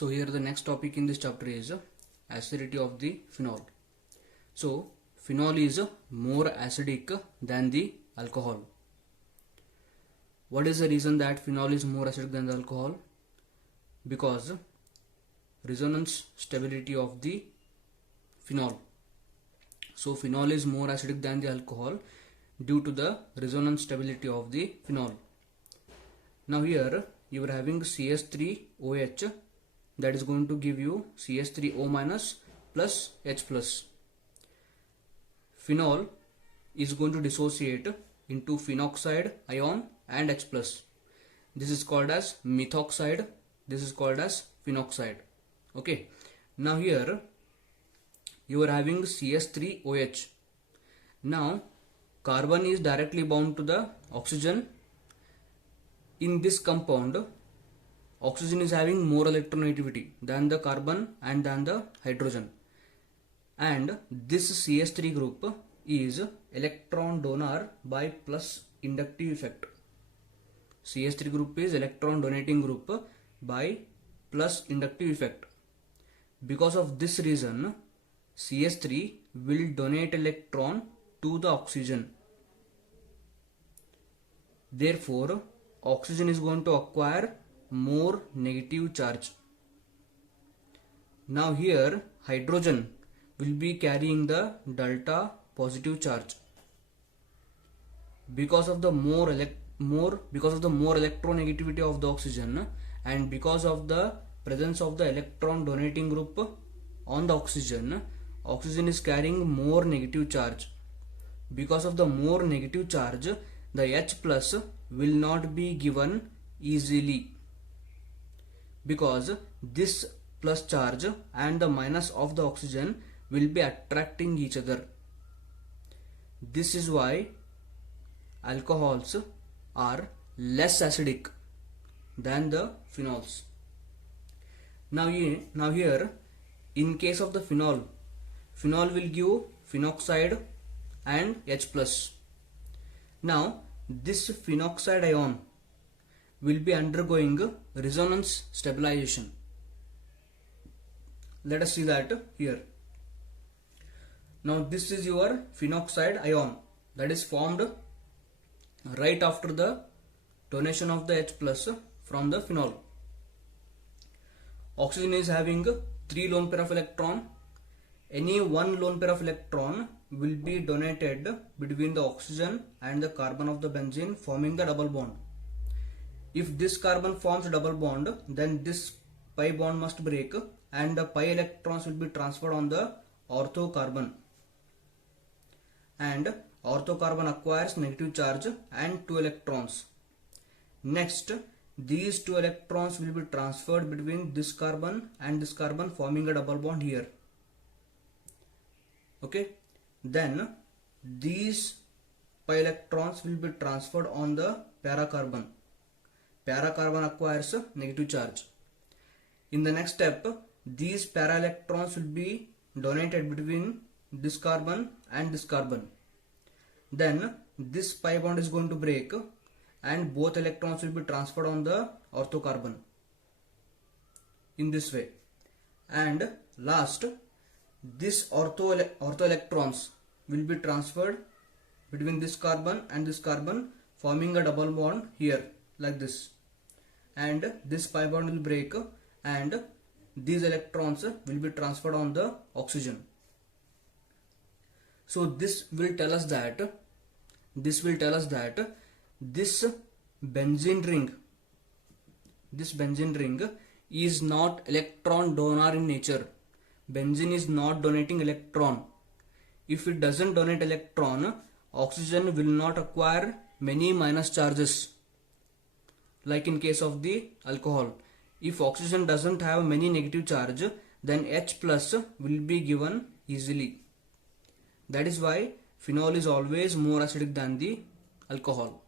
So here the next topic in this chapter is acidity of the phenol. So phenol is more acidic than the alcohol. What is the reason that phenol is more acidic than the alcohol? Because resonance stability of the phenol. So phenol is more acidic than the alcohol due to the resonance stability of the phenol. Now here you are having CH3OH, that is going to give you CH3O minus plus H plus. Phenol is going to dissociate into phenoxide ion and H plus. This is called as methoxide. This is called as phenoxide. Okay. Now here you are having CH3OH. Now carbon is directly bound to the oxygen. In this compound, oxygen is having more electronegativity than the carbon and than the hydrogen. And this CH3 group is electron donor by plus inductive effect. CH3 group is electron donating group by plus inductive effect. Because of this reason, CH3 will donate electron to the oxygen. Therefore, oxygen is going to acquire more negative charge. Now here hydrogen will be carrying the delta positive charge. Because of the more electronegativity of the oxygen and because of the presence of the electron donating group on the oxygen, oxygen is carrying more negative charge. Because of the more negative charge, the H plus will not be given easily, because this plus charge and the minus of the oxygen will be attracting each other. This is why alcohols are less acidic than the phenols. Now here in case of the phenol will give phenoxide and H plus. Now this phenoxide ion will be undergoing resonance stabilization. Let us see that here. Now this is your phenoxide ion that is formed right after the donation of the H plus from the phenol. Oxygen is having 3 lone pair of electron. Any 1 lone pair of electron will be donated between the oxygen and the carbon of the benzene, forming the double bond. If this carbon forms a double bond, then this pi bond must break and the pi electrons will be transferred on the ortho carbon, and ortho carbon acquires negative charge and 2 electrons. Next, these 2 electrons will be transferred between this carbon and this carbon, forming a double bond here. Okay. Then these pi electrons will be transferred on the para carbon. Para carbon acquires negative charge. In the next step, these para electrons will be donated between this carbon and this carbon. Then this pi bond is going to break and both electrons will be transferred on the ortho carbon in this way. And last, this ortho electrons will be transferred between this carbon and this carbon, forming a double bond here like this. And this pi bond will break and these electrons will be transferred on the oxygen. So this will tell us that this benzene ring is not electron donor in nature. Benzene is not donating electron. If it doesn't donate electron, oxygen will not acquire many minus charges, like in case of the alcohol. If oxygen doesn't have many negative charge, then H plus will be given easily. That is why phenol is always more acidic than the alcohol.